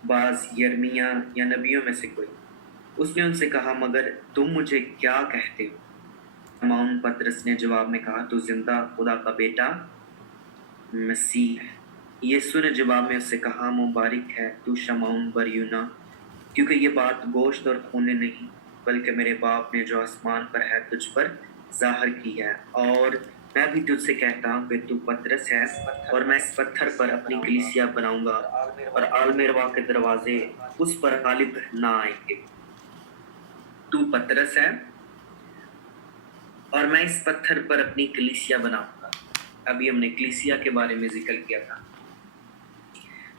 بعض یرمیا یا نبیوں میں سے کوئی. اس نے ان سے کہا, مگر تم مجھے کیا کہتے ہو؟ شمعون پترس نے جواب میں کہا, تو زندہ خدا کا بیٹا مسیح ہے. یسوع نے جواب میں اس سے کہا, مبارک ہے تو شمعون بریونا, کیونکہ یہ بات گوشت اور خون نے نہیں بلکہ میرے باپ نے جو آسمان پر ہے تجھ پر ظاہر کی ہے. اور میں بھی تجھ سے کہتا ہوں کہ تو پترس ہے, اور میں اس پتھر پر اپنی کلیسیا بناؤں گا, اور عالمروا کے دروازے اس پر غالب نہ آئیں گے. تو پترس ہے اور میں اس پتھر پر اپنی کلیسیا بناؤں گا. ابھی ہم نے کلیسیا کے بارے میں ذکر کیا تھا.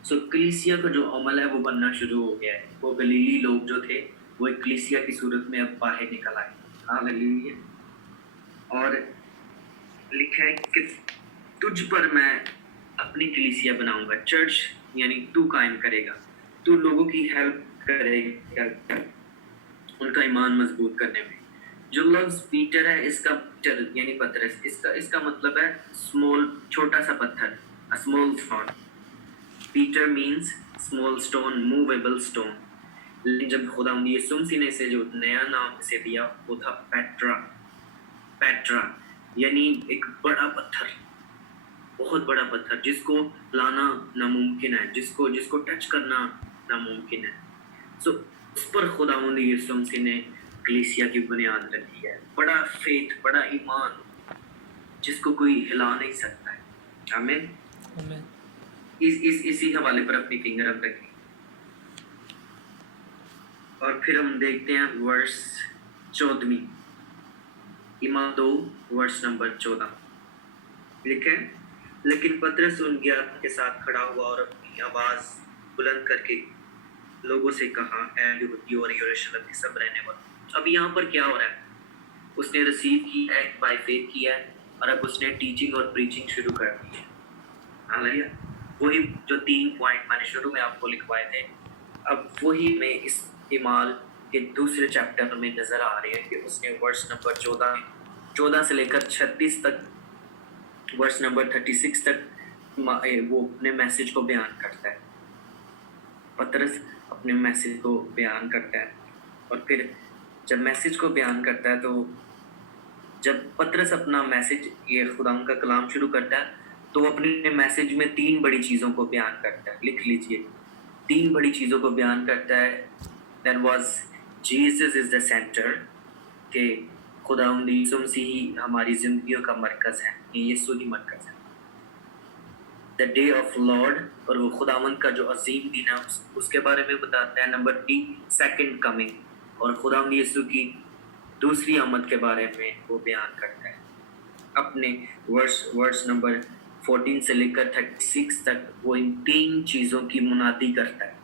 سو کلیسیا کا جو عمل ہے وہ بننا شروع ہو گیا ہے. وہ گلیلی لوگ جو تھے وہ ایک کلیسیا کی صورت میں اب باہر نکل آئے. ہاللیلویا. اور لکھا ہے کہ تجھ پر میں اپنی کلیسیا بناؤں گا. چرچ یعنی تو قائم کرے گا, تو لوگوں کی ہیلپ کرے گا ان کا ایمان مضبوط کرنے میں. جو لفظ پیٹر ہے اس کا पीटर यानी पतरस, इसका मतलब है स्मॉल, छोटा सा पत्थर, a small stone. Peter means small stone, movable stone. लेकिन जब खुदा यीशु मसीह ने इसे जो नया नाम इसे दिया वो था पेट्रा। पेट्रा यानी एक बड़ा पत्थर, बहुत बड़ा पत्थर जिसको लाना नामुमकिन है, जिसको टच करना नामुमकिन है। सो उस पर खुदावंद यीशु मसीह ने कलीसिया की बुनियाद रखी है। बड़ा फेथ, बड़ा ईमान जिसको कोई हिला नहीं सकता है। आमीन। आमीन। इसी हवाले पर अपनी फिंगर हम रखें और फिर हम देखते हैं वर्स 14, ईमान 2 वर्स नंबर 14 लिखे। लेकिन पतरस उन 11 के साथ खड़ा हुआ और अपनी आवाज बुलंद करके लोगों से कहा, ऐ यहूदी और यरूशलेम के सब रहने वाले। अब यहाँ पर क्या हो रहा है? उसने रिसीव की, एक्ट बाय फेथ किया है और अब उसने टीचिंग और प्रीचिंग शुरू कर दी है। हालेलुया। वही जो 3 पॉइंट मैंने शुरू में आपको लिखवाए थे, अब वही में इस इमाल के दूसरे चैप्टर में नजर आ रहे हैं कि उसने वर्स नंबर 14 से लेकर 36 तक, वर्स नंबर 36 तक वो अपने मैसेज को बयान करता है। पतरस अपने मैसेज को बयान करता है और फिर जब मैसेज को बयान करता है तो जब पतरस अपना मैसेज, ये खुदा का कलाम शुरू करता है, तो अपने मैसेज में 3 बड़ी चीज़ों को बयान करता है। लिख लीजिए, 3 बड़ी चीज़ों को बयान करता है। That was Jesus is the centre, कि खुदावंद यीशु मसीह ही हमारी जिंदगियों का मरकज़ है, ये यीशु ही मरकज़ है। द डे ऑफ लॉर्ड, और वो खुदावंद का जो अजीम दिन है उसके बारे में बताता है। नंबर 3 सेकंड कमिंग, और खुदावंद यीशु की दूसरी आमद के बारे में वो बयान करता है। अपने वर्स नंबर 14 से लेकर 36 तक वो इन 3 चीज़ों की मुनादी करता है।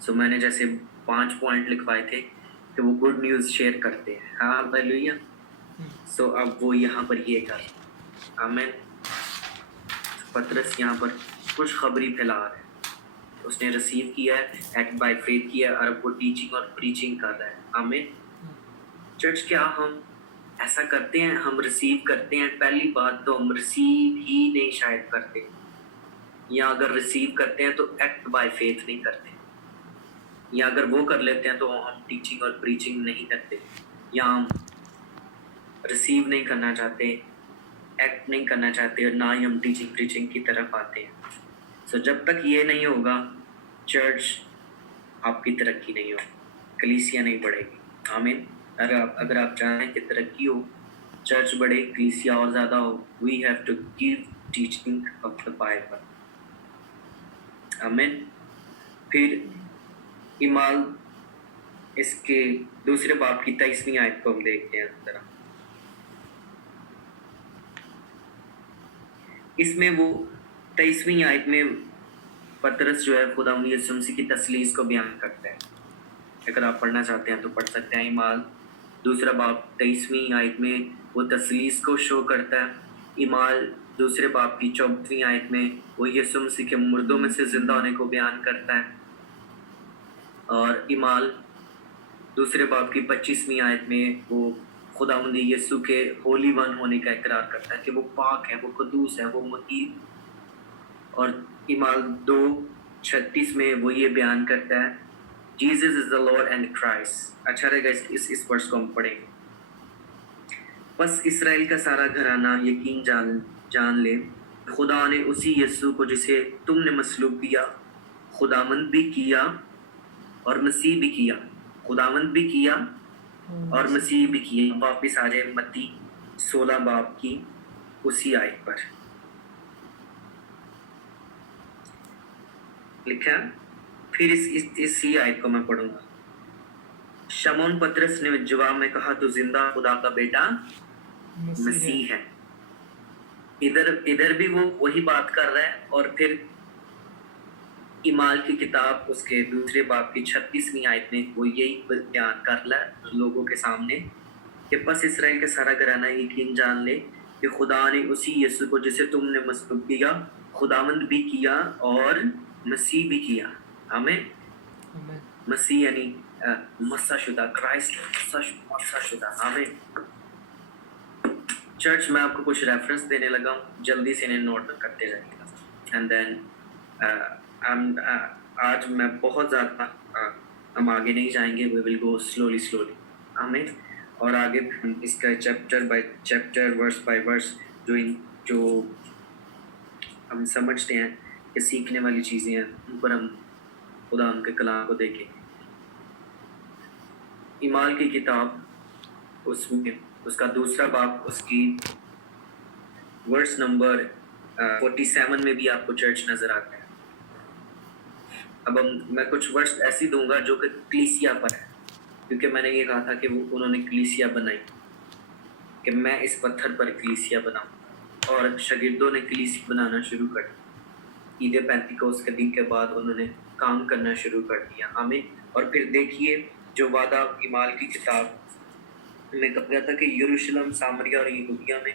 सो मैंने जैसे 5 पॉइंट लिखवाए थे कि वो गुड न्यूज़ शेयर करते हैं। हाँ हालेलुया। सो अब वो यहाँ पर ये कर, आमीन। पतरस यहाँ पर खुशखबरी फैला रहा है, उसने रिसीव किया है, एक्ट बाय फेथ किया, और अब वो टीचिंग और प्रीचिंग कर रहा है। आमीन। चर्च, क्या हम ऐसा करते हैं? हम रिसीव करते हैं। पहली बात तो हम रिसीव ही नहीं शायद करते, या अगर रिसीव करते हैं तो एक्ट बाय फेथ नहीं करते, या अगर वो कर लेते हैं तो हम टीचिंग और प्रीचिंग नहीं करते, या हम रिसीव नहीं करना चाहते, एक्ट नहीं करना चाहते, और ना ही हम टीचिंग प्रीचिंग की तरफ आते हैं। सो जब तक ये नहीं होगा, चर्च आपकी तरक्की नहीं होगी, कलीसिया नहीं बढ़ेगी। आमीन। अगर आप चाहें कि तरक्की हो, चर्च बढ़े, कलीसिया और ज़्यादा हो, we have to give teaching of the Bible. आमीन। फिर इमाल इसके दूसरे बाब की 23वीं आयत को हम देखते हैं जरा। इसमें वो 23वीं आयत में पतरस जो है खुदा यीशु मसीह की तसलीस को बयान करता है। अगर आप पढ़ना चाहते हैं तो पढ़ सकते हैं। इमाल दूसरा बाब 23वीं आयत में वो तसलीस को शो करता है। इमाल दूसरे बाब की 24वीं आयत में वो यीशु मसीह के मुर्दों में से जिंदा होने को बयान करता है। और इमाल दूसरे बाब की 25वीं आयत में वो खुदावंद यीशु के होली वन होने का इकरार करता है कि वो पाक है, वो कदूस है, वो मुतीब। और इमाल 2:36 में वो ये बयान करता है, Jesus is the Lord and Christ. अच्छा रहेगा इस वर्ष को हम पढ़ेंगे। बस इसराइल का सारा घराना यकीन जान ले, खुदा ने उसी यीशु को जिसे तुमने मसलूब किया, खुदावंद भी किया और मसीह भी किया, खुदावंद भी किया और मसीह भी किया। वापिस आ जाए मत्ती 16 बाब की उसी आयत पर लिखा। फिर इसी आयत को मैं पढ़ूंगा। शमौन पतरस ने जवाब में कहा, तो जिंदा खुदा का बेटा मसीह है। इधर भी वो वही बात कर रहा है। और फिर इमाल की किताब उसके दूसरे बाब की 36वीं आयत में वो यही बयान कर रहा है लोगों के सामने कि बस इसराइल का सारा घराना यकीन जान ले कि खुदा ने उसी यीशु को जिसे तुमने मसलूब किया, खुदावंद भी किया और मसीह भी किया। आमीन। मसीह यानी मसा शुदा, क्राइस्ट मसा शुदा। आमीन। चर्च मैं आपको कुछ रेफरेंस देने लगा हूँ, जल्दी से इन्हें नोट करते जाइएगा। एंड देन आज मैं बहुत ज़्यादा हम आगे नहीं जाएंगे, we will go slowly slowly, आमीन। और आगे हम इसका chapter by chapter, verse by verse जो हम समझते हैं कि सीखने वाली चीज़ें हैं, उन पर हम खुदा उनके कलाम को देखें। ईमाल की किताब, उसमें उसका दूसरा बाब, उसकी वर्स नंबर 47 में भी आपको चर्च नज़र आता है। अब मैं कुछ वर्स ऐसी दूंगा जो कि कलीसिया पर है, क्योंकि मैंने ये कहा था कि उन्होंने कलीसिया बनाई, कि मैं इस पत्थर पर कलीसिया बनाऊं, और शागिर्दों ने कलीसिया बनाना शुरू कर दिया। ईद पेंतिकोस्त के दिन के बाद उन्होंने काम करना शुरू कर दिया, आमीन। और फिर देखिए जो वादा ईमाल की किताब में कहा गया था कि यरूशलेम, सामरिया और यहूदिया में,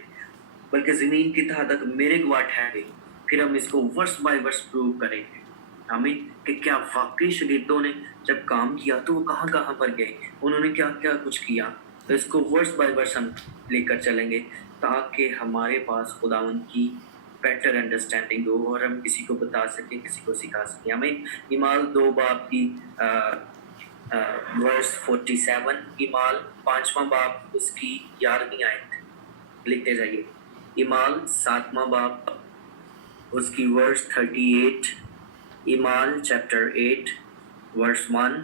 बल्कि ज़मीन की तह तक मेरे गवाह ठहरे। फिर हम इसको वर्स बाय वर्स प्रूव करेंगे, आमीन, कि क्या वाकई शागिर्दों ने जब काम किया तो वो कहाँ कहाँ पर गए, उन्होंने क्या क्या कुछ किया। तो इसको वर्स बाय वर्स हम लेकर चलेंगे ताकि हमारे पास खुदावंद की बेटर अंडरस्टैंडिंग हो और हम किसी को बता सकें, किसी को सिखा सकें, आमीन। ईमाल 2 बाब की वर्स 47, ईमाल 5वां बाब उसकी 11वीं आयत, लिखते जाइए। ईमाल 7वां बाब उसकी वर्स 38, ईमाल चैप्टर 8 वर्स 1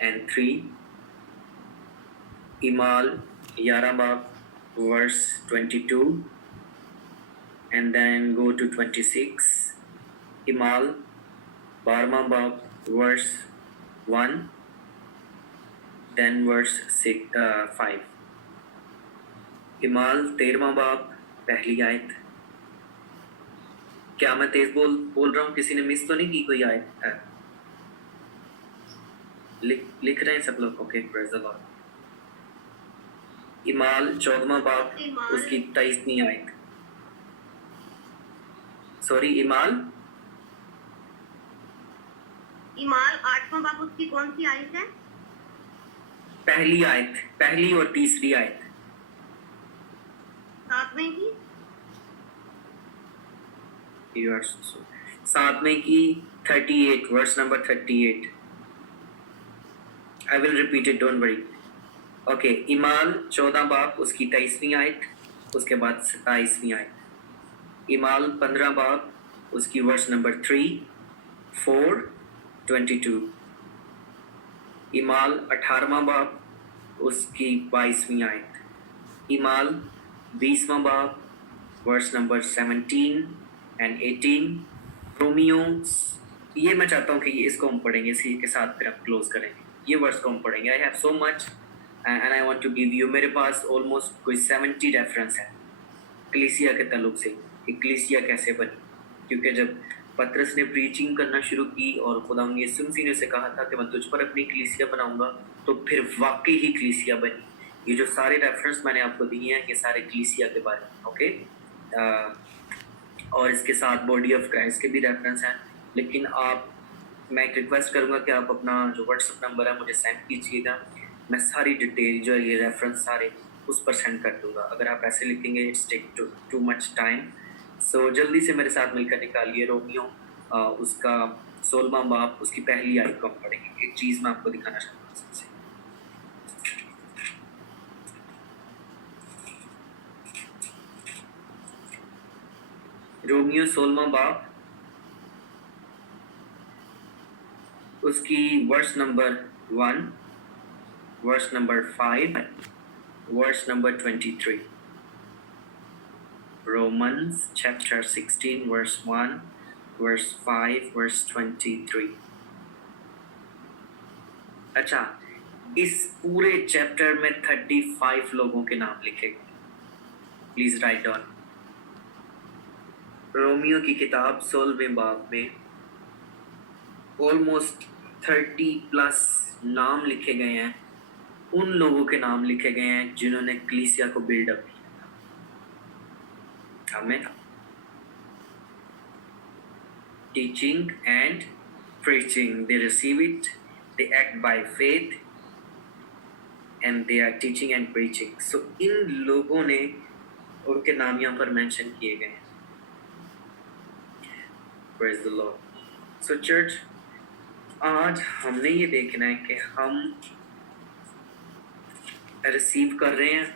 and 3, ईमाल 11 बाब verse 22 and then go to 26, ईमाल 12वां बाब वर्स 1 then verse 5, ईमाल 13वां बाब पहली आयत। क्या मैं तेज बोल रहा हूँ? किसी ने मिस तो नहीं की कोई आयत? लिख रहे हैं सब लोग? Okay, praise the Lord. ईमाल 14वां बाब उसकी 23वीं आयत। सॉरी, ईमाल 8वां बाब उसकी कौन सी आयत है? पहली आयत, पहली और तीसरी आयत। 7वें की? 7वें की 38, verse number 38। I will repeat it, don't worry. Okay, ईमाल 14 बाब उसकी 23वीं आयत, उसके बाद 27वीं आयत। ईमाल 15 बाब उसकी वर्स नंबर 3, 4, 22। ईमाल 18वां बाब उसकी 22वीं आयत। ईमाल 20वां बाब वर्स नंबर 17 and 18। रोमियो, ये मैं चाहता हूँ कि इसको हम पढ़ेंगे, इसी के साथ फिर हम क्लोज करेंगे। ये वर्स को हम पढ़ेंगे। I have so much and I want to give you, मेरे पास ऑलमोस्ट कोई 70 रेफरेंस है कलीसिया के ताल्लुक से कि कलीसिया कैसे बनी, क्योंकि जब पतरस ने प्रीचिंग करना शुरू की और खुदा यीशु मसीह ने उसे कहा था कि मैं तुझ पर अपनी कलीसिया बनाऊंगा, तो फिर वाकई ही कलीसिया बनी। ये जो सारे रेफरेंस मैंने आपको दिए हैं, ये सारे कलीसिया के बारे में, ओके। और इसके साथ बॉडी ऑफ क्राइस्ट के भी रेफरेंस हैं। लेकिन मैं एक रिक्वेस्ट करूँगा कि आप अपना जो व्हाट्सएप नंबर है मुझे सेंड कीजिएगा, मैं सारी डिटेल जो है ये रेफरेंस सारे उस पर सेंड कर दूँगा। अगर आप ऐसे लिखेंगे it's take too much time, so जल्दी से मेरे साथ मिलकर निकालिए। रोमियो उसका 16वां बाब उसकी पहली आयत को हम पढ़ेंगे। एक चीज़ मैं आपको दिखाना चाहता हूँ सबसे। रोमियो 16वां बाब उसकी verse number 1, verse number 5, verse number 23। Romans chapter 16 verse 1, verse 5, verse 23। अच्छा, इस पूरे चैप्टर में 35 लोगों के नाम लिखे गए। Please write down. रोमियो की किताब 16वें बाब में ऑलमोस्ट 30+ नाम लिखे गए हैं, उन लोगों के नाम लिखे गए हैं जिन्होंने कलीसिया को बिल्डअप किया। आमीन। Teaching and preaching, they receive it, they act by faith, and they are teaching and preaching. So इन लोगों ने उनके नाम यहाँ पर मेंशन किए गए हैं. Praise the Lord. So church, आज हमने ये देखना है कि हम रिसीव कर रहे हैं,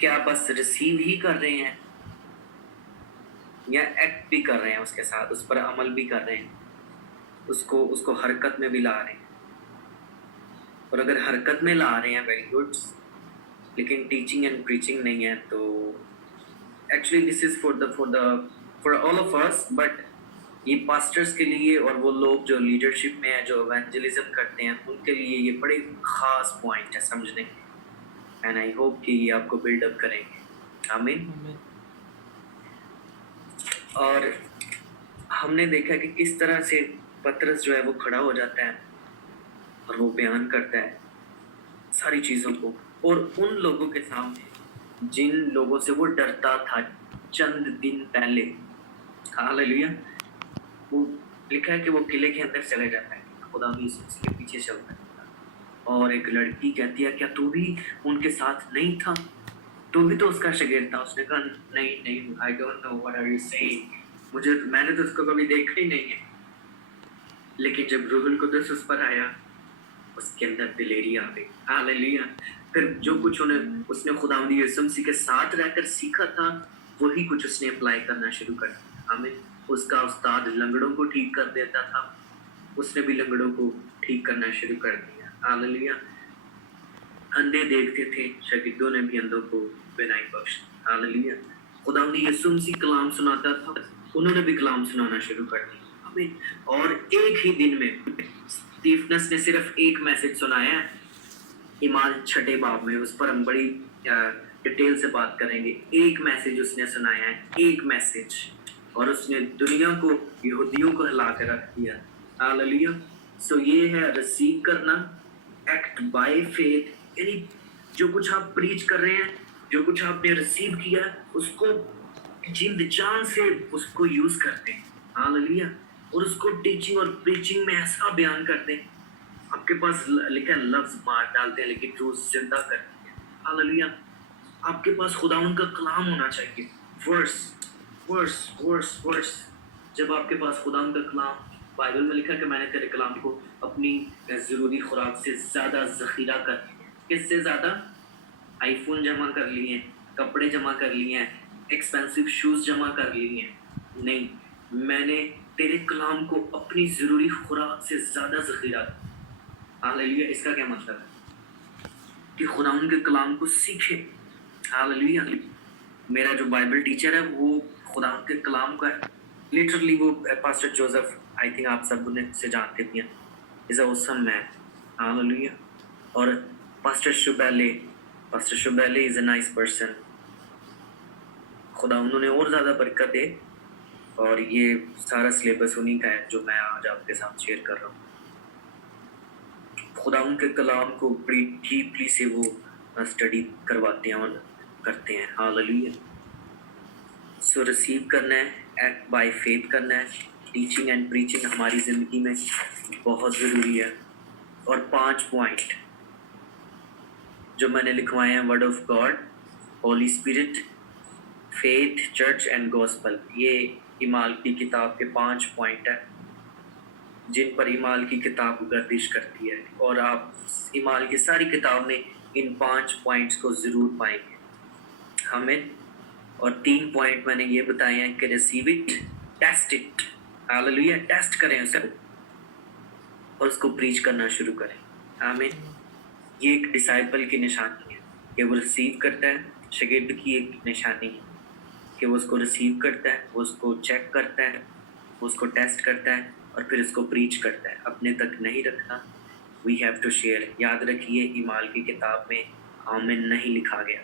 क्या बस रिसीव ही कर रहे हैं या एक्ट भी कर रहे हैं उसके साथ, उस पर अमल भी कर रहे हैं, उसको हरकत में भी ला रहे हैं. और अगर हरकत में ला रहे हैं वेरी गुड, लेकिन टीचिंग एंड प्रीचिंग नहीं है, तो actually this is for all of us, but ये पास्टर्स के लिए और वो लोग जो लीडरशिप में है, जो इवेंजलिज्म करते हैं, उनके लिए ये बड़े खास पॉइंट है समझने. एंड आई होप कि ये आपको बिल्डअप करेंगे. आमीन. और हमने देखा कि किस तरह से पतरस जो है वो खड़ा हो जाता है और वो बयान करता है सारी चीज़ों को, और उन लोगों के सामने जिन लोगों से वो डरता था चंद दिन पहले. हालेलुया. वो लिखा है कि वो किले के अंदर चले जाता है, खुदा भी उसके पीछे चलता है, और एक लड़की कहती है क्या तू भी उनके साथ नहीं था, तू भी तो उसका शागिर्द था. उसने कहा नहीं, I don't know what are you saying, मैंने तो उसको कभी देखा ही नहीं है. लेकिन जब रूहुल कुद्दुस उस पर आया, उसके अंदर दिलेरी आ गई. हालेलुया. फिर जो कुछ उसने खुदावंद यीशु मसीह के साथ रहकर सीखा था, वही कुछ उसने अप्लाई करना शुरू कर दिया. आमीन. उसका उस्ताद लंगड़ों को ठीक कर देता था, उसने भी लंगड़ों को ठीक करना शुरू कर दिया. हालेलुया. अंधे देखते थे, शागिर्दों ने भी अंधों को बिनाई बख्श. हालेलुया. खुदावंद यीशु मसीह कलाम सुनाता था, उन्होंने भी कलाम सुनाना शुरू कर दिया. आमीन. और एक ही दिन में स्टीफनस ने सिर्फ एक मैसेज सुनाया है, ईमान 6 बाब में, उस पर हम बड़ी डिटेल से बात करेंगे. एक मैसेज उसने सुनाया है, एक मैसेज, और उसने दुनिया को, यहूदियों को हिला कर रख दिया. हालेलुया. सो ये है रिसीव करना, एक्ट बाय फेथ. यानी जो कुछ आप प्रीच कर रहे हैं, जो कुछ आपने रिसीव किया, उसको जिंद जान से उसको यूज करते हैं. हालेलुया. और उसको टीचिंग और प्रीचिंग में ऐसा बयान करते हैं, आपके पास लिखा लफ्ज मार डालते हैं लेकिन रोज जिंदा करते हैं. हालेलुया. आपके पास खुदावंद का कलाम होना चाहिए, वर्स वर्स वर्स वर्स. जब आपके पास खुदावंद का कलाम, बाइबल में लिखा कि मैंने तेरे कलाम को अपनी ज़रूरी खुराक से ज़्यादा ज़ख़ीरा कर लिया. किससे ज़्यादा? आईफोन जमा कर लिए हैं, कपड़े जमा कर लिए हैं, एक्सपेंसिव शूज़ जमा कर लिए हैं. नहीं, मैंने तेरे कलाम को अपनी ज़रूरी खुराक से ज़्यादा ज़ख़ीरा. हालेलुया. इसका क्या मतलब है? कि खुदावंद के कलाम को सीखे. हालेलुया. मेरा जो बाइबल टीचर है वो खुदावंद के कलाम का है. लिटरली वो पास्टर जोसेफ, आई थिंक आप सब उन्हें से जानते भी हैं, is a awesome man. Hallelujah. और पास्टर शुबैले इज़ अ नाइस पर्सन. खुदा उन्होंने और ज़्यादा बरकत दे. और ये सारा सिलेबस उन्हीं का है जो मैं आज आपके साथ शेयर कर रहा हूँ. खुदा उनके कलाम को बड़ी डीपली से वो स्टडी करवाते हैं और करते हैं. हालेलुया. सो रिसीव करना है, एक्ट बाय फेथ करना है. टीचिंग एंड प्रीचिंग हमारी ज़िंदगी में बहुत ज़रूरी है. और 5 पॉइंट जो मैंने लिखवाए हैं, word of God, Holi spirit, faith, church and gospel. ये ईमाल की किताब के 5 पॉइंट हैं जिन पर ईमाल की किताब गर्दिश करती है. और आप ईमाल की सारी किताब में इन 5 पॉइंट्स को ज़रूर पाएंगे. हमें और 3 पॉइंट मैंने ये बताए हैं कि रिसीव इट, टेस्ट इट. हालेलुया. टेस्ट करें उसे और उसको प्रीच करना शुरू करें. आमीन. ये एक डिसाइपल की निशानी है कि वो रिसीव करता है. शागिर्द की एक निशानी है कि वो उसको रिसीव करता है, वो उसको चेक करता है, वो उसको टेस्ट करता है और फिर उसको प्रीच करता है. अपने तक नहीं रखना. We have to share. याद रखिए, ईमाल की किताब में आमीन नहीं लिखा गया.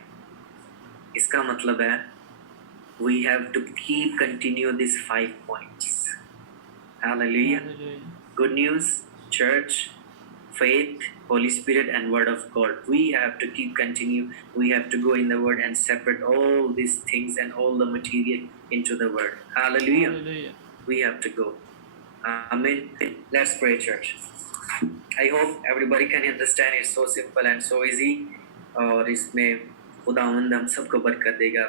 इसका मतलब है we have to keep continue this 5 points. हालेलुया. Good news, church, faith, Holy Spirit and Word of God. We have to keep continue. We have to go in the Word and separate all these things and all the material into the Word. Hallelujah. Hallelujah. We have to go. Amen. Let's pray, church. I hope everybody can understand. It's so simple and so easy. और इसमें खुदावंद हम सबको बरकत देगा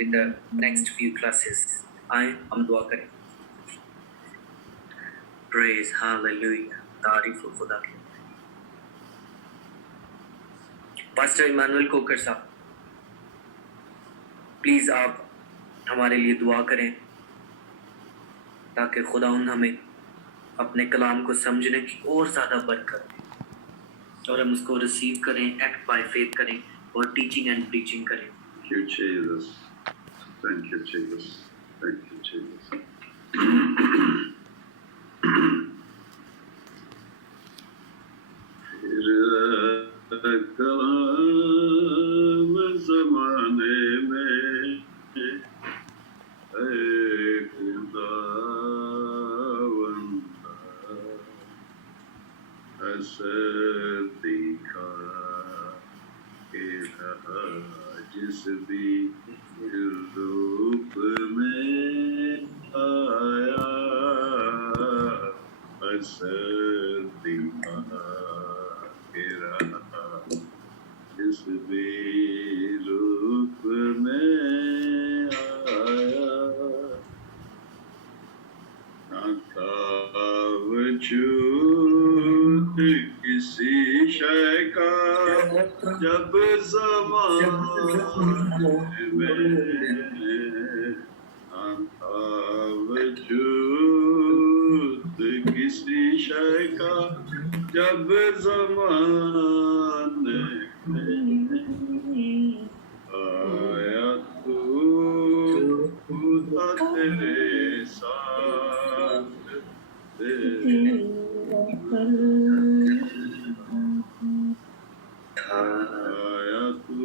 in the next few classes. आए हम दुआ करें. Praise, hallelujah. तारीफ हो खुदा की. पास्टर इमानुएल कोकर साहब, प्लीज आप हमारे लिए दुआ करें ताकि खुदावंद हमें अपने कलाम को समझने की और ज़्यादा बरकत दे और हम उसको रिसीव करें, एक्ट बाय फेथ करें और टीचिंग एंड प्रीचिंग करें. Thank you, Jesus. Thank you, Jesus. Thank you, Jesus. कलाम ज़माने में असर दिखा के रहा जिस भी रूप में आया, असर दिखा के रहा जिस भी रूप में आया, ना था वजूद किसी शय का जब ज़माने में, ना था वजूद किसी शय का जब ज़माने में, आया तू खुदा तेरे साथ आया तू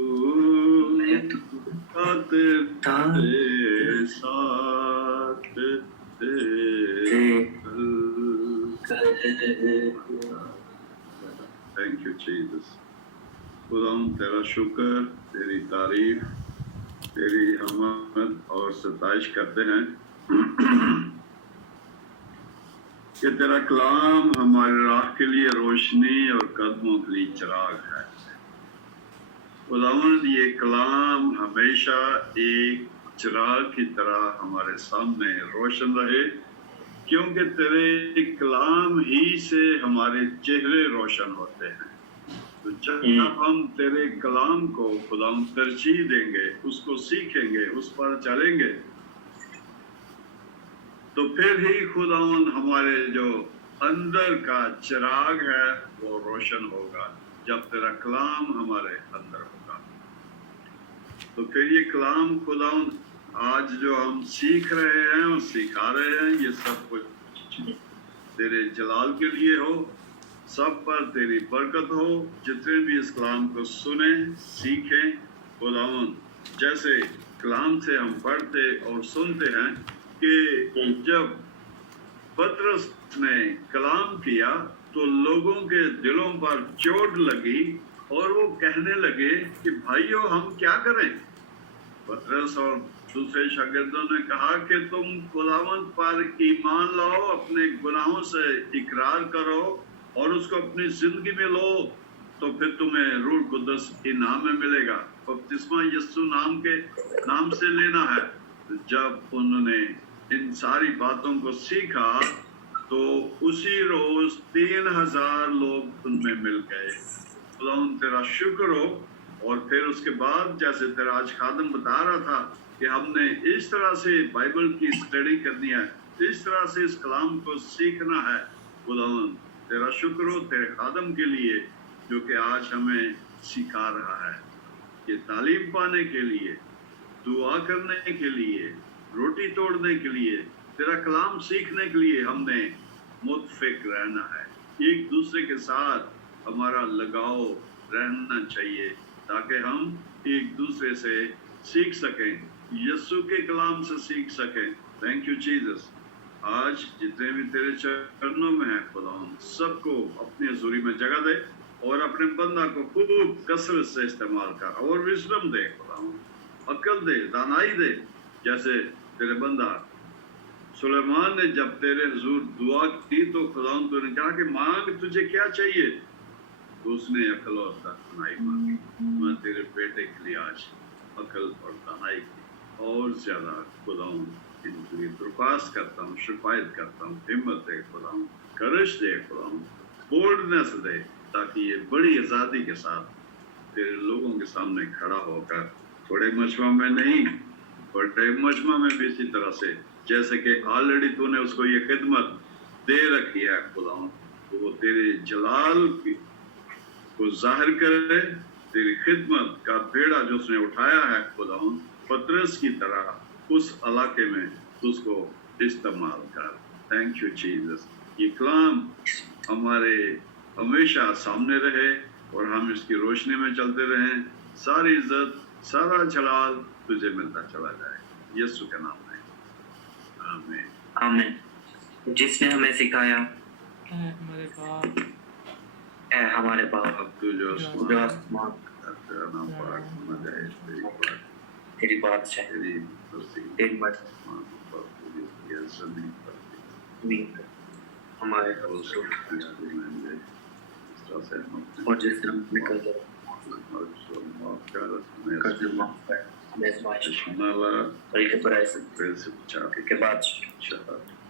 तेरे साथ थैंक यू जीसस. खुदाम तेरा शुक्र, तेरी तारीफ, तेरी हमद और सताइश करते हैं कि तेरा कलाम हमारे राह के लिए रोशनी और कदमों के लिए चिराग है. खुदावंद ये कलाम हमेशा एक चिराग की तरह हमारे सामने रोशन रहे, क्योंकि तेरे कलाम ही से हमारे चेहरे रोशन होते हैं. तो जब हम तेरे कलाम को खुदावंद तरजीह देंगे, उसको सीखेंगे, उस पर चलेंगे, तो फिर ही खुदावंद हमारे जो अंदर का चिराग है वो रोशन होगा. जब तेरा कलाम हमारे अंदर होगा तो फिर ये कलाम खुदावंद आज जो हम सीख रहे हैं और सिखा रहे हैं, ये सब कुछ तेरे जलाल के लिए हो, सब पर तेरी बरकत हो. जितने भी इस कलाम को सुने, सीखें खुदावंद, जैसे कलाम से हम पढ़ते और सुनते हैं कि जब पतरस ने कलाम किया तो लोगों के दिलों पर चोट लगी और वो कहने लगे कि भाइयों हम क्या करें. पतरस और दूसरे शागिर्दों ने कहा कि तुम खुदावंद पर ईमान लाओ, अपने गुनाहों से इकरार करो और उसको अपनी जिंदगी में लो, तो फिर तुम्हें रूह कुदस इनाम में मिलेगा. बपतिस्मा यीशु नाम से लेना है. जब उन्होंने इन सारी बातों को सीखा तो उसी रोज 3000 लोग उनमें मिल गए. खुदावंद तेरा शुक्र हो. और फिर उसके बाद जैसे तेरा आज खादम बता रहा था कि हमने इस तरह से बाइबल की स्टडी करनी है, इस तरह से इस कलाम को सीखना है. खुदावंद तेरा शुक्र हो तेरे खादम के लिए जो कि आज हमें सिखा रहा है. ये तालीम पाने के लिए, दुआ करने के लिए, रोटी तोड़ने के लिए, तेरा कलाम सीखने के लिए हमने मुतफिक रहना है. एक दूसरे के साथ हमारा लगाव रहना चाहिए ताकि हम एक दूसरे से सीख सकें, यीशु के कलाम से सीख सकें. Thank you Jesus. आज जितने भी तेरे चरणों में हैं खुदावंद, सबको अपनी हजूरी में जगह दे और अपने बंदा को खूब कसरत से इस्तेमाल कर और विजडम दे खुदावंद, अक्ल दे, दानाई दे. जैसे तेरे बंदा सुलेमान ने जब तेरे हुजूर दुआ की तो खुदा ने कहा कि मांग तुझे क्या चाहिए, तो उसने अकल और दानाई मांगी। मैं तेरे बेटे के लिए आज अकल और दानाई की और ज्यादा खुदा इनके लिए दरख्वास्त करता हूँ, शिफायत करता हूँ। हिम्मत दे खुदा, करश दे खुदा, बोल्डनेस दे, ताकि ये बड़ी आज़ादी के साथ तेरे लोगों के सामने खड़ा होकर थोड़े मजमा में नहीं, बड़े मजमा में भी इसी तरह से, जैसे कि ऑलरेडी तूने उसको ये खिदमत दे रखी है खुदा, तो वो तेरे जलाल को जाहिर करे, तेरी खिदमत का बेड़ा जो उसने उठाया है खुदा, पतरस की तरह उस इलाके में उसको इस्तेमाल कर। Thank you Jesus. ये कलाम हमारे हमेशा सामने रहे और हम इसकी रोशनी में चलते रहें। सारी इज्जत, सारा जलाल तुझे मिलता चला जाए, यीशु के नाम में, आमीन। आमीन। जिसने हमें सिखाया हमारे बाप ऐ हमारे बाप अब तू जो जो आसमान तेरा नाम पाक होना जाए, तेरी बात है, तेरी मर्जी तेरी मर्जी आसमान पर पूरी होती है, जमीन पर भी। भी हमारे और उसको याद में ले, इस तरह से हम अपने और जिस तरह अपने कर्ज और जो माफ कर, हमें कर्ज माफ कर, हमें आज़माइश में न ला, और एक बुराई से फिर से बचा, के बाद अच्छा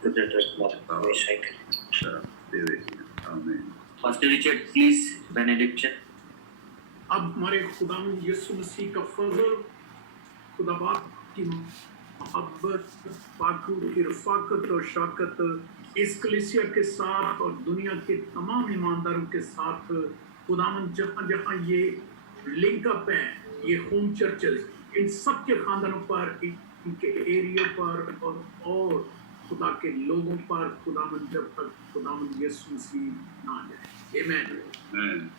तुझे डर हमेशा ही करे। अच्छा तेरे लिए, आमीन। Pastor Richard, please, benediction. अब हमारे खुदा यीशु मसीह का फजल, खुदा बाप की मोहब्बत, पाक की रफ़ाकत और शाकत इस कलीसिया के साथ और दुनिया के तमाम ईमानदारों के साथ, खुदावन जहाँ जहाँ ये लिंक अप है, ये होम चर्चेस, इन सब के खानदानों पर, इनके एरिया पर और खुदा के लोगों पर, खुदावन जब तक खुदावन यीशु मसीह ना आ जाए। आमीन। आमीन।